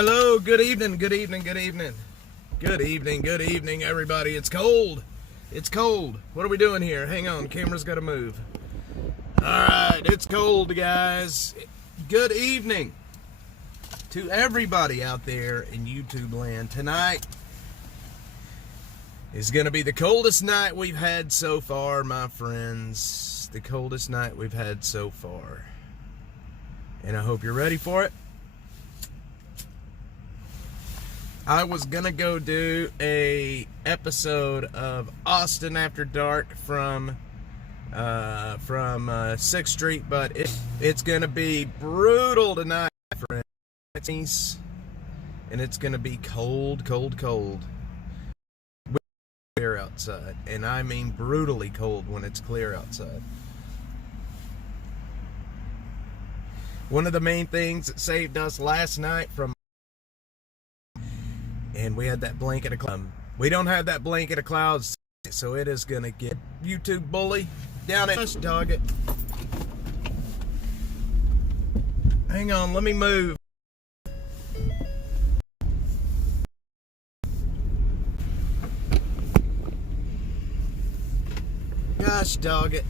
Hello, good evening, good evening, good evening. Good evening, good evening, everybody. It's cold. It's cold. What are we doing here? Hang on, camera's got to move. Alright, it's cold, guys. Good evening to everybody out there in YouTube land. Tonight is going to be the coldest night we've had so far, my friends. The coldest night we've had so far. And I hope you're ready for it. I was gonna go do a episode of Austin After Dark from 6th Street, but it's gonna be brutal tonight, friends. And it's gonna be cold, cold, cold. Clear outside, and I mean brutally cold when it's clear outside. One of the main things that saved us last night from, and we had that blanket of clouds. We don't have that blanket of clouds, so it is gonna get YouTube bully down it. Dog it. Hang on, let me move. Gosh, dog it.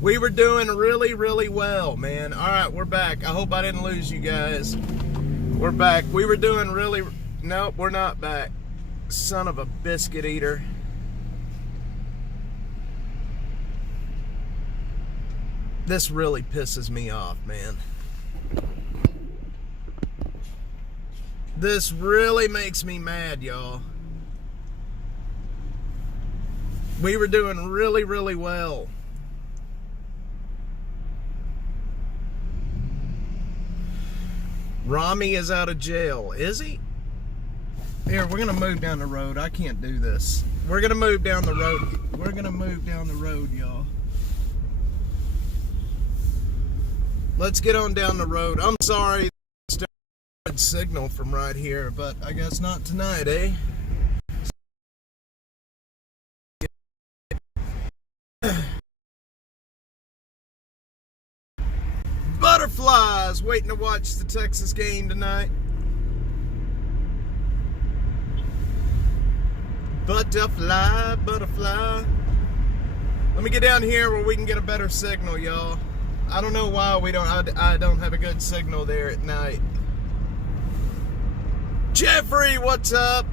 We were doing really, really well, man. All right, we're back. I hope I didn't lose you guys. We're back. We were doing really... Nope, we're not back. Son of a biscuit eater. This really pisses me off, man. This really makes me mad, y'all. We were doing really, really well. Rami is out of jail. Is he? Here, we're gonna move down the road. I can't do this. We're gonna move down the road. We're gonna move down the road, y'all. Let's get on down the road. I'm sorry, good signal from right here, but I guess not tonight, eh? Butterflies waiting to watch the Texas game tonight. Butterfly, butterfly. Let me get down here where we can get a better signal, y'all. I don't know why I don't have a good signal there at night. Jeffrey, what's up?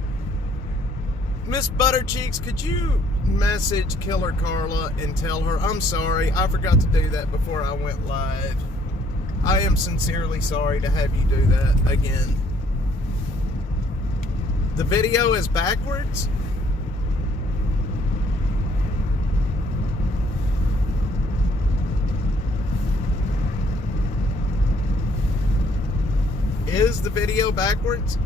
Miss Buttercheeks, could you message Killer Carla and tell her I'm sorry? I forgot to do that before I went live. I am sincerely sorry to have you do that again. The video is backwards? Is the video backwards?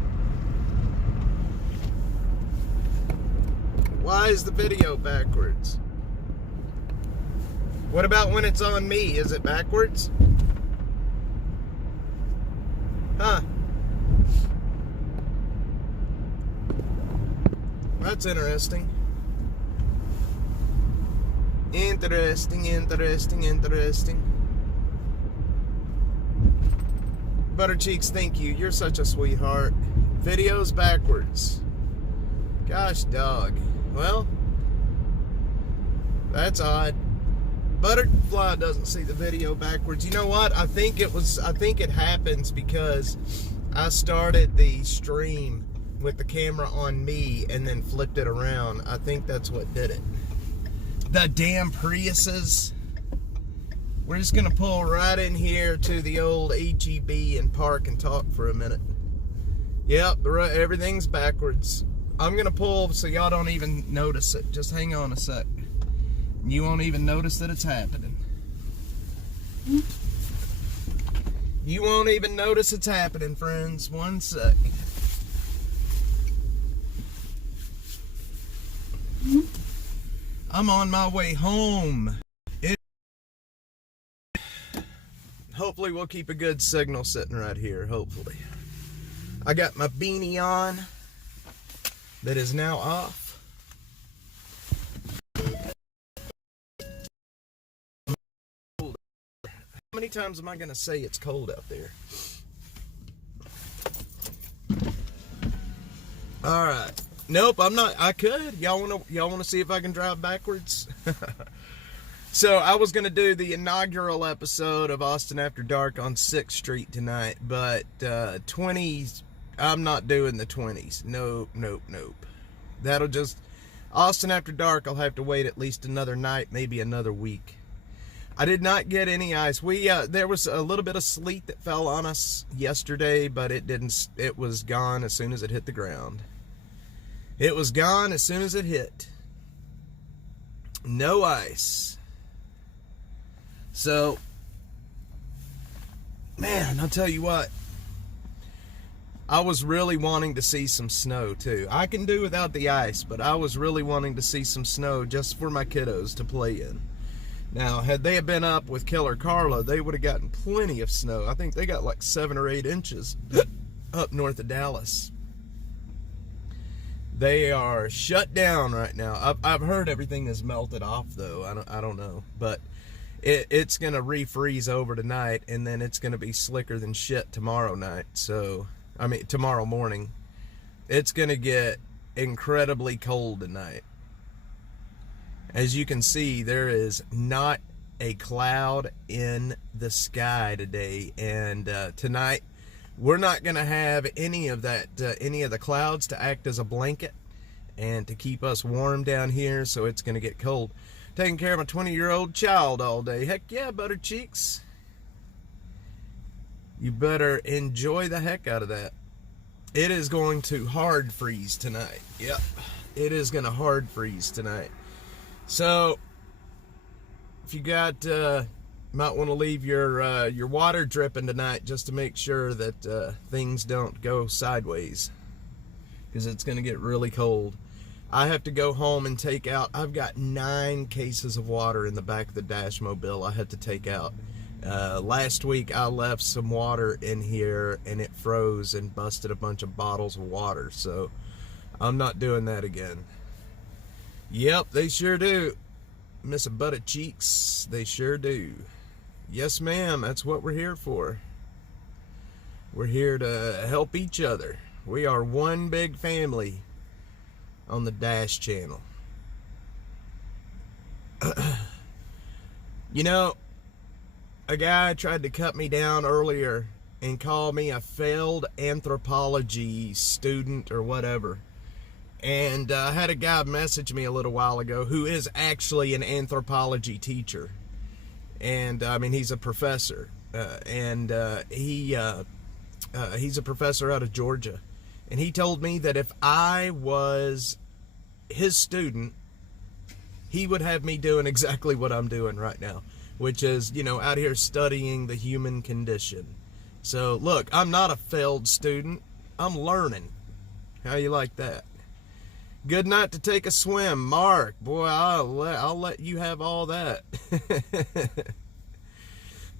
Why is the video backwards? What about when it's on me? Is it backwards? Huh. That's interesting. Interesting, interesting, interesting. Buttercheeks, thank you. You're such a sweetheart. Video's backwards. Gosh, dog. Well, that's odd. Butterfly doesn't see the video backwards. You know what? I think it happens because I started the stream with the camera on me and then flipped it around. I think that's what did it. The damn Priuses. We're just gonna pull right in here to the old HEB and park and talk for a minute. Yep, everything's backwards. I'm gonna pull so y'all don't even notice it. Just hang on a sec. You won't even notice that it's happening. You won't even notice it's happening, friends. One sec. I'm on my way home. Hopefully we'll keep a good signal sitting right here, hopefully. I got my beanie on that is now off. times am I going to say it's cold out there? All right. Nope, I'm not. I could. Y'all want to see if I can drive backwards? So I was going to do the inaugural episode of Austin After Dark on 6th Street tonight, but 20s, I'm not doing the 20s. Nope. That'll just, Austin After Dark, I'll have to wait at least another night, maybe another week. I did not get any ice. There was a little bit of sleet that fell on us yesterday, but it was gone as soon as it hit the ground. It was gone as soon as it hit. No ice. So, man, I'll tell you what, I was really wanting to see some snow too. I can do without the ice, but I was really wanting to see some snow just for my kiddos to play in. Now, had they been up with Killer Carla, they would have gotten plenty of snow. I think they got like 7 or 8 inches up north of Dallas. They are shut down right now. I've heard everything is melted off though. I don't know, but it's going to refreeze over tonight, and then it's going to be slicker than shit tomorrow night. So, I mean, tomorrow morning. It's going to get incredibly cold tonight. As you can see, there is not a cloud in the sky today. And tonight, we're not going to have any of that, any of the clouds to act as a blanket and to keep us warm down here, so it's going to get cold. Taking care of my 20-year-old child all day. Heck yeah, butter cheeks. You better enjoy the heck out of that. It is going to hard freeze tonight. Yep, it is going to hard freeze tonight. So, if you got, might want to leave your water dripping tonight just to make sure that things don't go sideways, because it's going to get really cold. I have to go home and take out, I've got 9 cases of water in the back of the dash mobile I had to take out. Last week I left some water in here and it froze and busted a bunch of bottles of water, so I'm not doing that again. Yep, they sure do. Miss a butt of cheeks, they sure do. Yes ma'am, that's what we're here for. We're here to help each other. We are one big family on the Dash channel. You know, a guy tried to cut me down earlier and call me a failed anthropology student or whatever. And I had a guy message me a little while ago who is actually an anthropology teacher. And I mean, he's a professor. He's a professor out of Georgia. And he told me that if I was his student, he would have me doing exactly what I'm doing right now, which is, you know, out here studying the human condition. So, look, I'm not a failed student. I'm learning. How you like that? Good night to take a swim. Mark, boy, I'll let you have all that.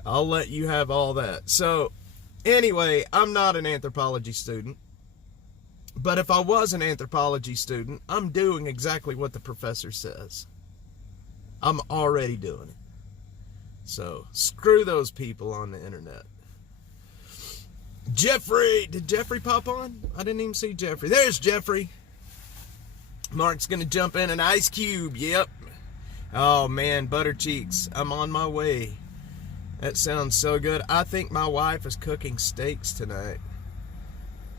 I'll let you have all that. So, anyway, I'm not an anthropology student. But if I was an anthropology student, I'm doing exactly what the professor says. I'm already doing it. So, screw those people on the internet. Jeffrey! Did Jeffrey pop on? I didn't even see Jeffrey. There's Jeffrey! Mark's gonna jump in an ice cube. Yep. Oh, man, butter cheeks. I'm on my way. That sounds so good. I think my wife is cooking steaks tonight.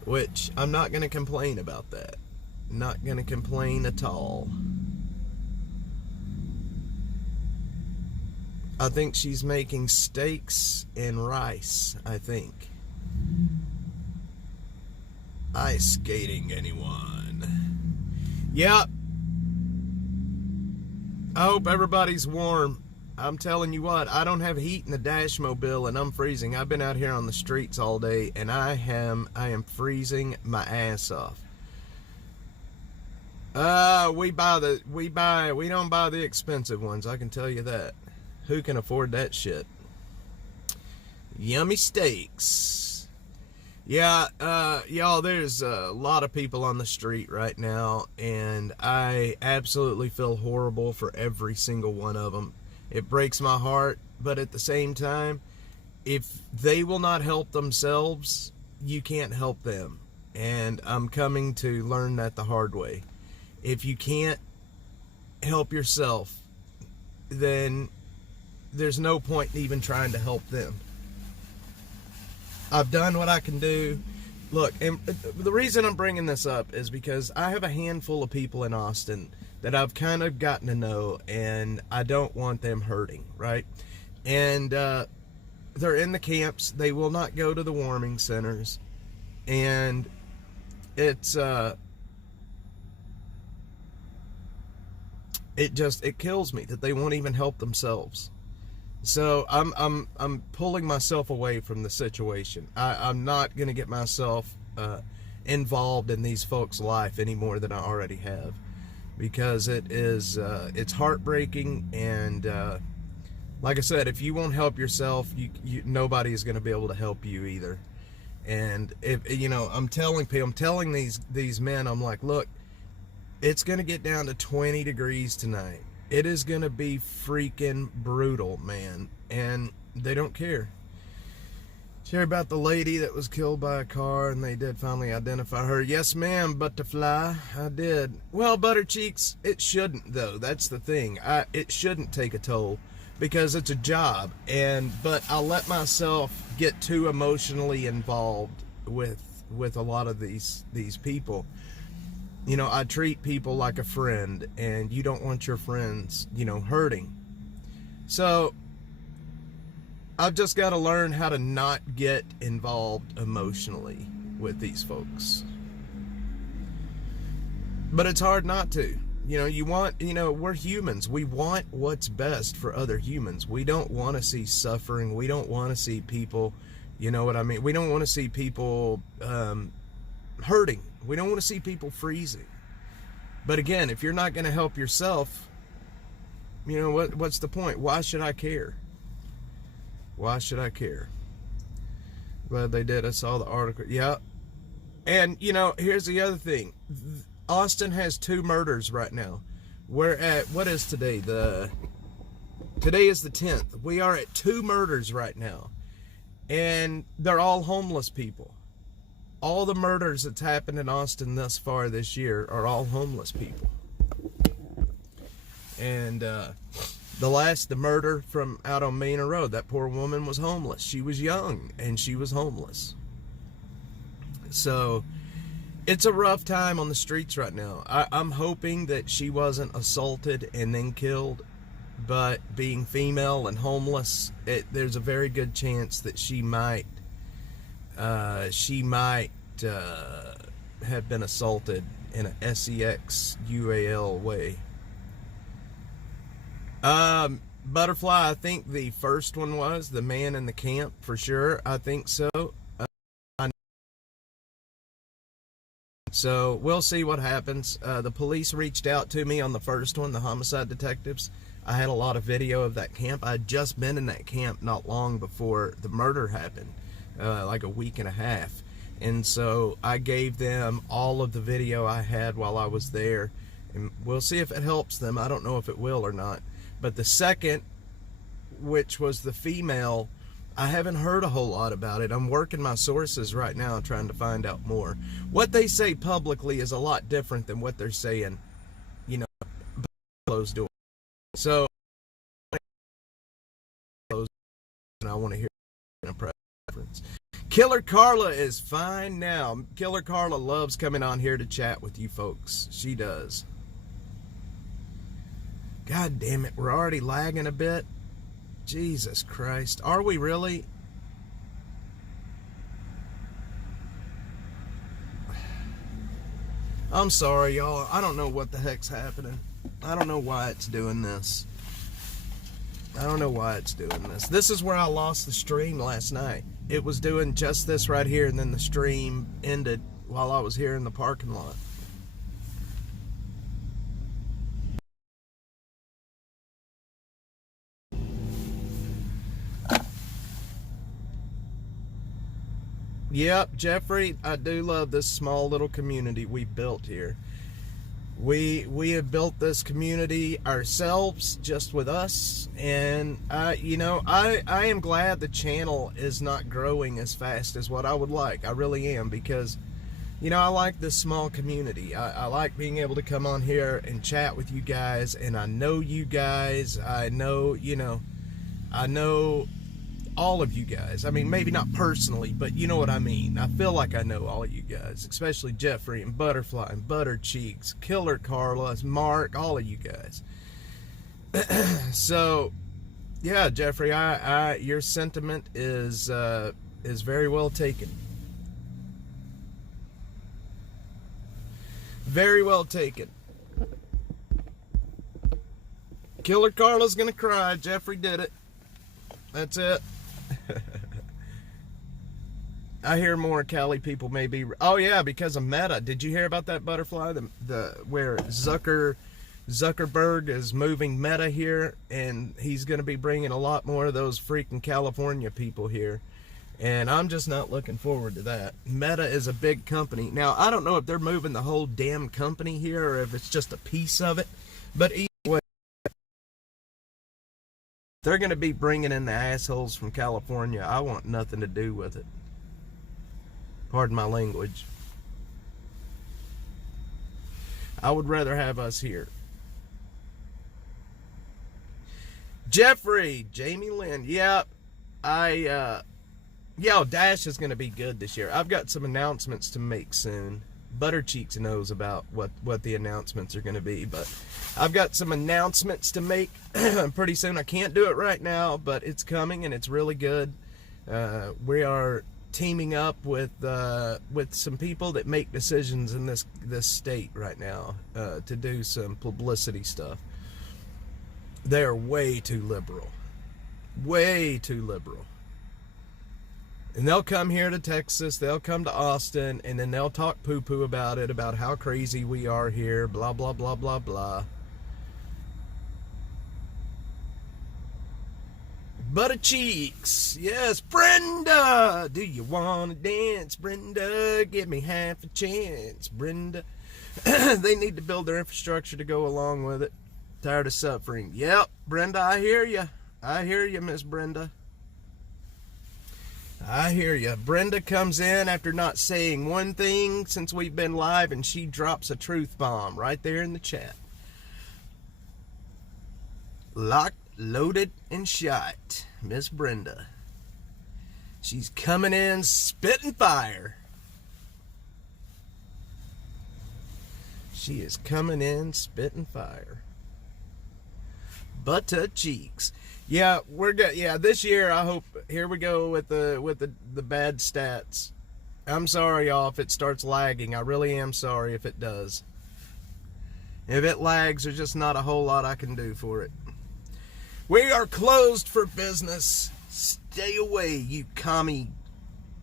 Which, I'm not going to complain about that. Not going to complain at all. I think she's making steaks and rice, I think. Ice skating, anyone? Yep. I hope everybody's warm. I'm telling you what, I don't have heat in the dash mobile and I'm freezing. I've been out here on the streets all day and I am freezing my ass off. We don't buy the expensive ones, I can tell you that. Who can afford that shit? Yummy steaks. Yeah, y'all, there's a lot of people on the street right now and I absolutely feel horrible for every single one of them. It breaks my heart, but at the same time, if they will not help themselves, you can't help them. And I'm coming to learn that the hard way. If you can't help yourself, then there's no point in even trying to help them. I've done what I can do. Look, and the reason I'm bringing this up is because I have a handful of people in Austin that I've kind of gotten to know, and I don't want them hurting, right? And they're in the camps. They will not go to the warming centers, and it's it kills me that they won't even help themselves. So I'm pulling myself away from the situation. I'm not going to get myself involved in these folks' life any more than I already have, because it's heartbreaking. And like I said, if you won't help yourself, nobody is going to be able to help you either. And if I'm telling these men, I'm like, look, it's going to get down to 20 degrees tonight. It is going to be freaking brutal, man. And they don't care. Did you hear about the lady that was killed by a car, and they did finally identify her? Yes, ma'am, Butterfly. I did. Well, Buttercheeks, it shouldn't, though. That's the thing. It shouldn't take a toll, because it's a job. But I'll let myself get too emotionally involved with a lot of these people. I treat people like a friend, and you don't want your friends, hurting. So I've just got to learn how to not get involved emotionally with these folks. But it's hard not to. We're humans. We want what's best for other humans. We don't want to see suffering. We don't want to see people, you know what I mean? We don't want to see people hurting. We don't want to see people freezing. But again, if you're not going to help yourself, what's the point? Why should I care? Why should I care? Glad they did. I saw the article. Yeah. And, here's the other thing. Austin has 2 murders right now. We're at, what is today? Today is the 10th. We are at 2 murders right now. And they're all homeless people. All the murders that's happened in Austin thus far this year are all homeless people. And the murder from out on Mainer Road, that poor woman was homeless. She was young, and she was homeless. So it's a rough time on the streets right now. I'm hoping that she wasn't assaulted and then killed, but being female and homeless, there's a very good chance that she might have been assaulted in a sex UAL way. Butterfly, I think the first one was the man in the camp, for sure. I think so. So we'll see what happens. The police reached out to me on the first one, the homicide detectives. I had a lot of video of that camp. I'd just been in that camp not long before the murder happened, like a week and a half. And so I gave them all of the video I had while I was there, and we'll see if it helps them. I don't know if it will or not. But the second, which was the female, I haven't heard a whole lot about it. I'm working my sources right now trying to find out more. What they say publicly is a lot different than what they're saying, behind closed doors. So, and I want to hear a preference. Killer Carla is fine now. Killer Carla loves coming on here to chat with you folks. She does. God damn it, we're already lagging a bit. Jesus Christ. Are we really? I'm sorry, y'all. I don't know what the heck's happening. I don't know why it's doing this. I don't know why it's doing this. This is where I lost the stream last night. It was doing just this right here, and then the stream ended while I was here in the parking lot. Yep, Jeffrey, I do love this small little community we built here. We have built this community ourselves, just with us, and I am glad the channel is not growing as fast as what I would like. I really am, because I like this small community. I like being able to come on here and chat with you guys, and I know you guys. I know all of you guys. I mean, maybe not personally, but you know what I mean. I feel like I know all of you guys, especially Jeffrey and Butterfly and Butter Cheeks, Killer Carla, Mark, all of you guys. So, yeah, Jeffrey, your sentiment is very well taken. Very well taken. Killer Carla's gonna cry. Jeffrey did it. That's it. I hear more Cali people maybe. Oh yeah, because of Meta. Did you hear about that, Butterfly? Where Zuckerberg is moving Meta here, and he's going to be bringing a lot more of those freaking California people here. And I'm just not looking forward to that. Meta is a big company. Now, I don't know if they're moving the whole damn company here or if it's just a piece of it. But either way, they're going to be bringing in the assholes from California. I want nothing to do with it. Pardon my language. I would rather have us here. Jeffrey, Jamie Lynn. Yep. Dash is going to be good this year. I've got some announcements to make soon. Butter Cheeks knows about what the announcements are going to be, but I've got some announcements to make pretty soon. I can't do it right now, but it's coming and it's really good. We are teaming up with some people that make decisions in this state right now to do some publicity stuff. They're way too liberal. Way too liberal. And they'll come here to Texas, they'll come to Austin, and then they'll talk poo-poo about it, about how crazy we are here, blah, blah, blah, blah, blah. Butter Cheeks, yes, Brenda, do you want to dance, Brenda? Give me half a chance, Brenda. They need to build their infrastructure to go along with it. Tired of suffering. Yep, Brenda, I hear you. I hear you, Miss Brenda. I hear you. Brenda comes in after not saying one thing since we've been live, and she drops a truth bomb right there in the chat. Locked, loaded, and shot. Miss Brenda. She's coming in spitting fire. She is coming in spitting fire. Butter Cheeks. Yeah, we're good. Yeah, this year I hope. Here we go with the bad stats. I'm sorry, y'all, if it starts lagging. I really am sorry if it does. If it lags, there's just not a whole lot I can do for it. We are closed for business. Stay away, you commie.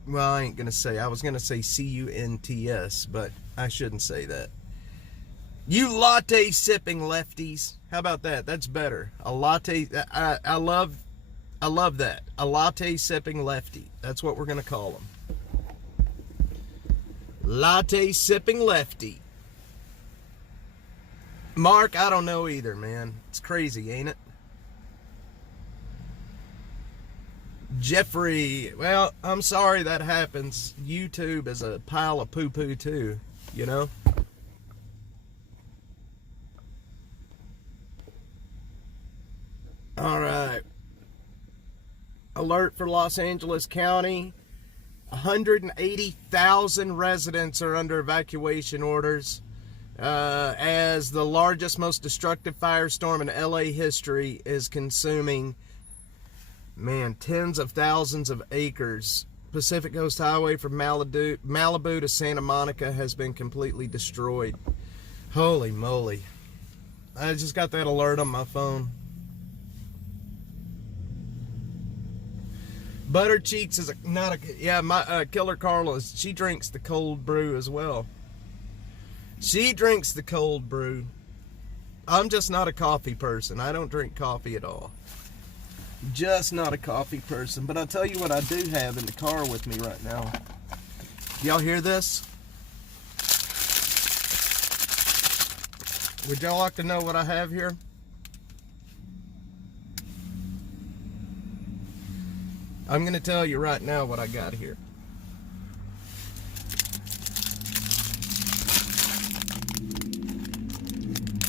Well, I ain't gonna say. I was gonna say CUNTS, but I shouldn't say that. You latte sipping lefties. How about that? That's better. A latte. I love that. A latte sipping lefty. That's what we're gonna call them. Latte sipping lefty. Mark, I don't know either, man. It's crazy, ain't it? Jeffrey, well, I'm sorry that happens. YouTube is a pile of poo-poo too, you know? All right. Alert for Los Angeles County. 180,000 residents are under evacuation orders as the largest, most destructive firestorm in LA history is consuming, man, tens of thousands of acres. Pacific Coast Highway from Malibu to Santa Monica has been completely destroyed. Holy moly. I just got that alert on my phone. Butter Cheeks is not a, yeah, my Killer Carla, she drinks the cold brew as well. She drinks the cold brew. I'm just not a coffee person. I don't drink coffee at all. Just not a coffee person. But I'll tell you what I do have in the car with me right now. Y'all hear this? Would y'all like to know what I have here? I'm going to tell you right now what I got here.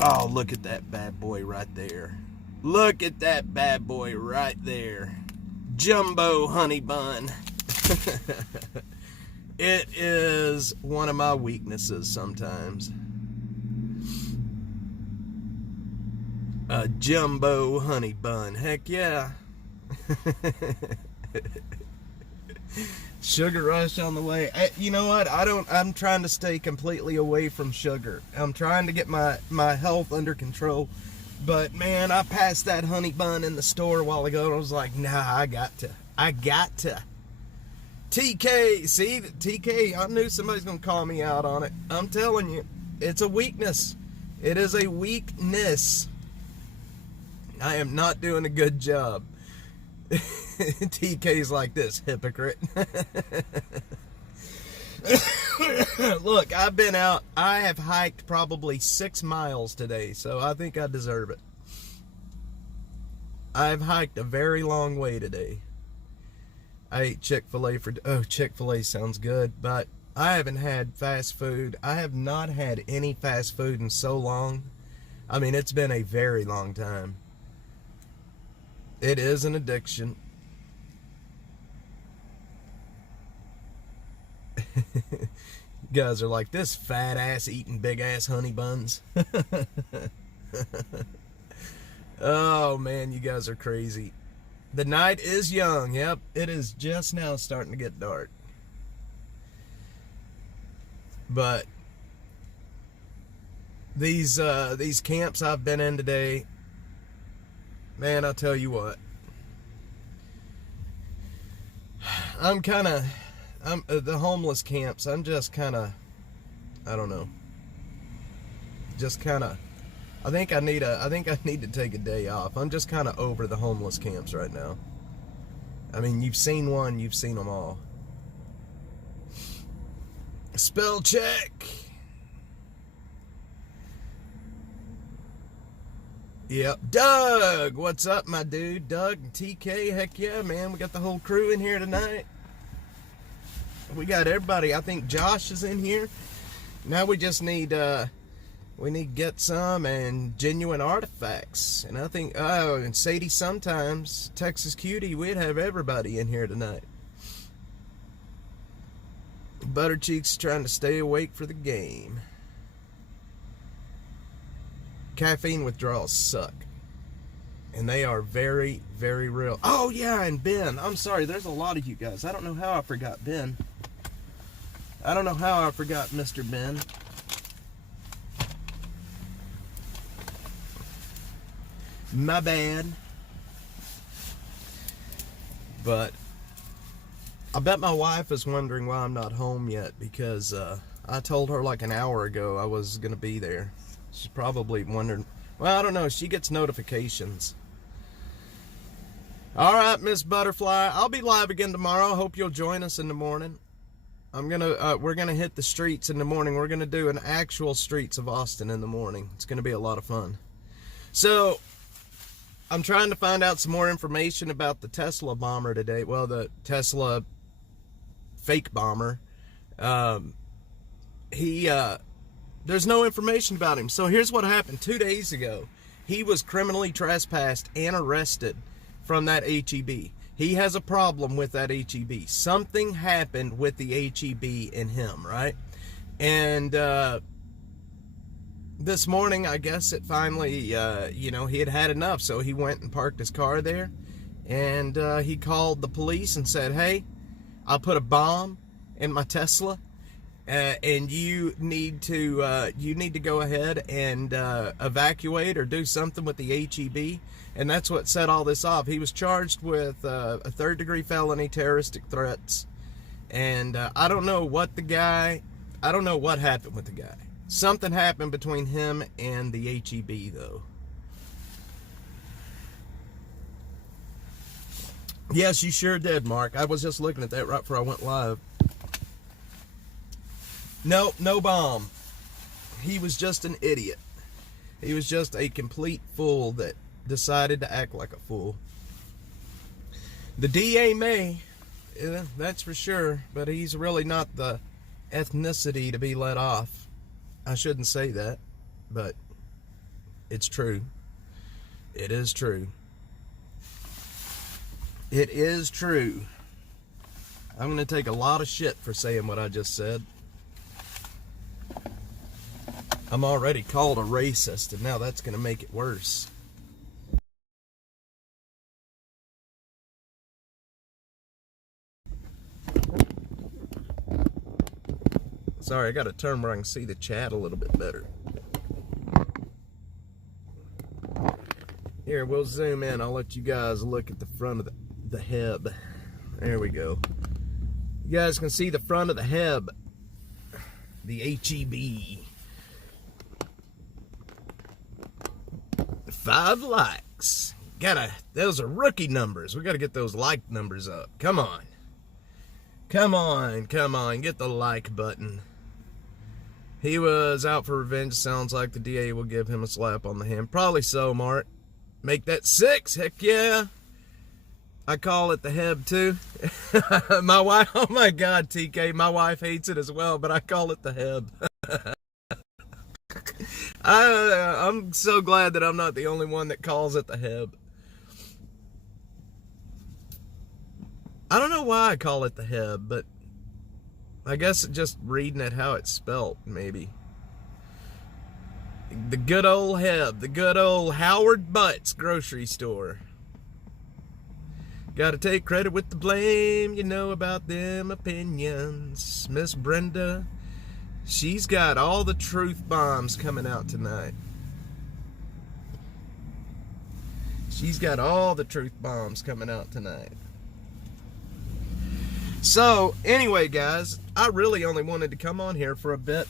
Oh, look at that bad boy right there. Look at that bad boy right there. Jumbo honey bun. It is one of my weaknesses sometimes. A jumbo honey bun. Heck yeah. Sugar rush on the way. You know what? I'm trying to stay completely away from sugar. I'm trying to get my health under control. But man, I passed that honey bun in the store a while ago and I was like, nah, I got to. TK, see, TK, I knew somebody's going to call me out on it. I'm telling you, it's a weakness. It is a weakness. I am not doing a good job. TK's like this, hypocrite. Look, I've been out. I have hiked probably 6 miles today, so I think I deserve it. I've hiked a very long way today. I ate Chick-fil-A Chick-fil-A sounds good, but I haven't had fast food. I have not had any fast food in so long. I mean, it's been a very long time. It is an addiction. You guys are like, this fat ass eating big ass honey buns. Oh man, you guys are crazy. The night is young. Yep, it is just now starting to get dark. But these camps I've been in today, man, I'll tell you what. The homeless camps, I'm just kind of, I don't know. Just kind of, I think I need to take a day off. I'm just kind of over the homeless camps right now. I mean, you've seen one, you've seen them all. Spell check. Yep. Doug, what's up, my dude? Doug and TK, heck yeah, man. We got the whole crew in here tonight. We got everybody. I think Josh is in here. Now we just need, we need to get some and genuine artifacts. And I think, oh, and Sadie sometimes, Texas Cutie, we'd have everybody in here tonight. Buttercheeks trying to stay awake for the game. Caffeine withdrawals suck. And they are very, very real. Oh, yeah, and Ben. I'm sorry, there's a lot of you guys. I don't know how I forgot Ben. I don't know how I forgot Mr. Ben. My bad. But I bet my wife is wondering why I'm not home yet, because I told her like an hour ago I was going to be there. She's probably wondering. Well, I don't know. She gets notifications. All right, Miss Butterfly. I'll be live again tomorrow. I hope you'll join us in the morning. We're gonna hit the streets in the morning. We're gonna do an actual streets of Austin in the morning. It's gonna be a lot of fun. So, I'm trying to find out some more information about the Tesla bomber today. Well, the Tesla fake bomber. There's no information about him. So here's what happened. 2 days ago, he was criminally trespassed and arrested from that HEB. He has a problem with that HEB. Something happened with the HEB and him, right? And this morning, I guess it finally, he had had enough. So he went and parked his car there. And he called the police and said, hey, I put a bomb in my Tesla. And you need to go ahead and evacuate or do something with the HEB. And that's what set all this off. He was charged with a third-degree felony, terroristic threats. And I don't know what happened with the guy. Something happened between him and the HEB, though. Yes, you sure did, Mark. I was just looking at that right before I went live. No bomb. He was just an idiot. He was just a complete fool that decided to act like a fool. The DA may, yeah, that's for sure, but he's really not the ethnicity to be let off. I shouldn't say that, but it's true. It is true. It is true. I'm going to take a lot of shit for saying what I just said. I'm already called a racist, and now that's going to make it worse. Sorry, I got to turn where I can see the chat a little bit better. Here, we'll zoom in. I'll let you guys look at the front of the heb. There we go. You guys can see the front of the heb. The HEB. 5 likes. Those are rookie numbers. We gotta get those like numbers up. Come on. Come on, come on. Get the like button. He was out for revenge. Sounds like the DA will give him a slap on the hand. Probably so, Mart. Make that 6. Heck yeah. I call it the heb too. My wife, oh my God, TK, my wife hates it as well, but I call it the heb. I'm so glad that I'm not the only one that calls it the heb. I don't know why I call it the heb, but I guess just reading it how it's spelt, maybe. The good old heb, the good old Howard Butts grocery store. Gotta take credit with the blame, you know about them opinions. Miss Brenda, she's got all the truth bombs coming out tonight. She's got all the truth bombs coming out tonight. So, anyway, guys, I really only wanted to come on here for a bit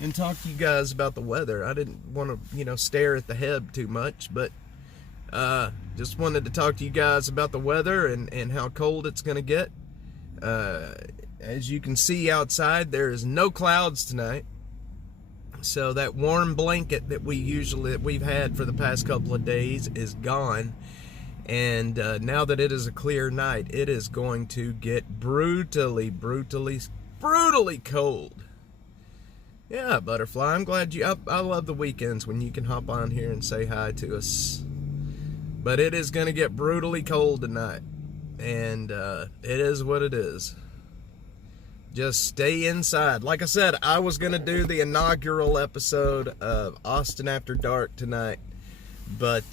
and talk to you guys about the weather. I didn't want to, stare at the heb too much, but just wanted to talk to you guys about the weather and how cold it's going to get. As you can see outside, there is no clouds tonight. So that warm blanket that we've had for the past couple of days is gone. And now that it is a clear night, it is going to get brutally cold. Yeah, Butterfly, I'm glad I love the weekends when you can hop on here and say hi to us. But it is going to get brutally cold tonight. And it is what it is. Just stay inside. Like I said, I was going to do the inaugural episode of Austin After Dark tonight. But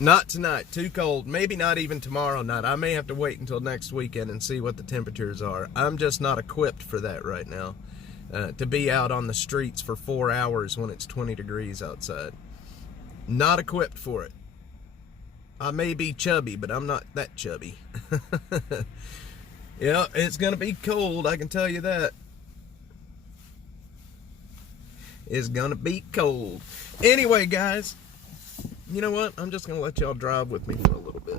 not tonight. Too cold. Maybe not even tomorrow night. I may have to wait until next weekend and see what the temperatures are. I'm just not equipped for that right now. To be out on the streets for 4 hours when it's 20 degrees outside. Not equipped for it. I may be chubby, but I'm not that chubby. Yeah, it's going to be cold, I can tell you that. It's going to be cold. Anyway, guys, you know what? I'm just going to let y'all drive with me for a little bit.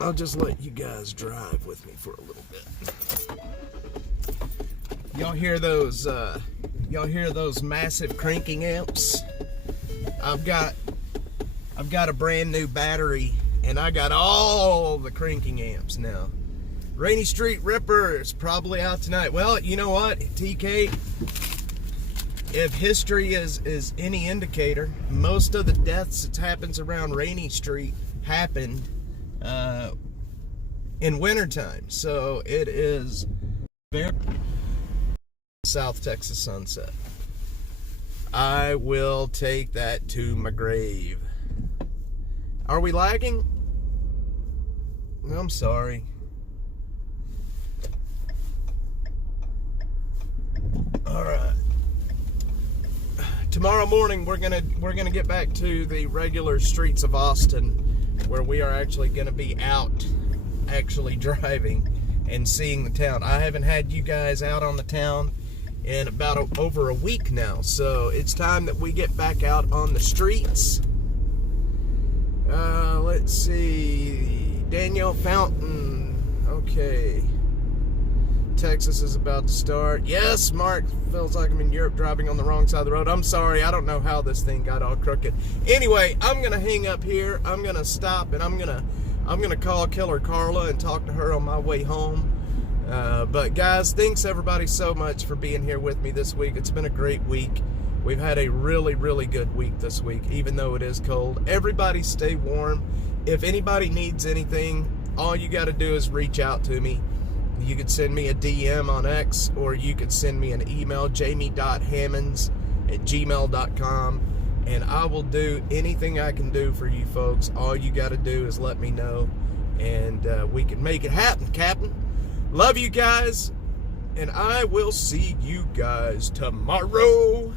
I'll just let you guys drive with me for a little bit. Y'all hear those massive cranking amps? I've got a brand new battery and I got all the cranking amps now. Rainy Street Ripper is probably out tonight. Well, you know what, TK? If history is any indicator, most of the deaths that happens around Rainy Street happened in wintertime. So it is very South Texas sunset. I will take that to my grave. Are we lagging? I'm sorry. All right. Tomorrow morning we're gonna get back to the regular streets of Austin, where we are actually gonna be out, actually driving and seeing the town. I haven't had you guys out on the town in about over a week now, so it's time that we get back out on the streets. Let's see, Danielle Fountain, okay. Texas is about to start. Yes, Mark, feels like I'm in Europe driving on the wrong side of the road. I'm sorry, I don't know how this thing got all crooked. Anyway, I'm gonna hang up here. I'm gonna stop and I'm gonna call Killer Carla and talk to her on my way home. But guys, thanks everybody so much for being here with me this week. It's been a great week. We've had a really, really good week this week, even though it is cold. Everybody stay warm. If anybody needs anything, all you got to do is reach out to me. You could send me a DM on X, or you could send me an email, jamie.hammonds@gmail.com, and I will do anything I can do for you folks. All you got to do is let me know, and we can make it happen, Captain. Love you guys, and I will see you guys tomorrow.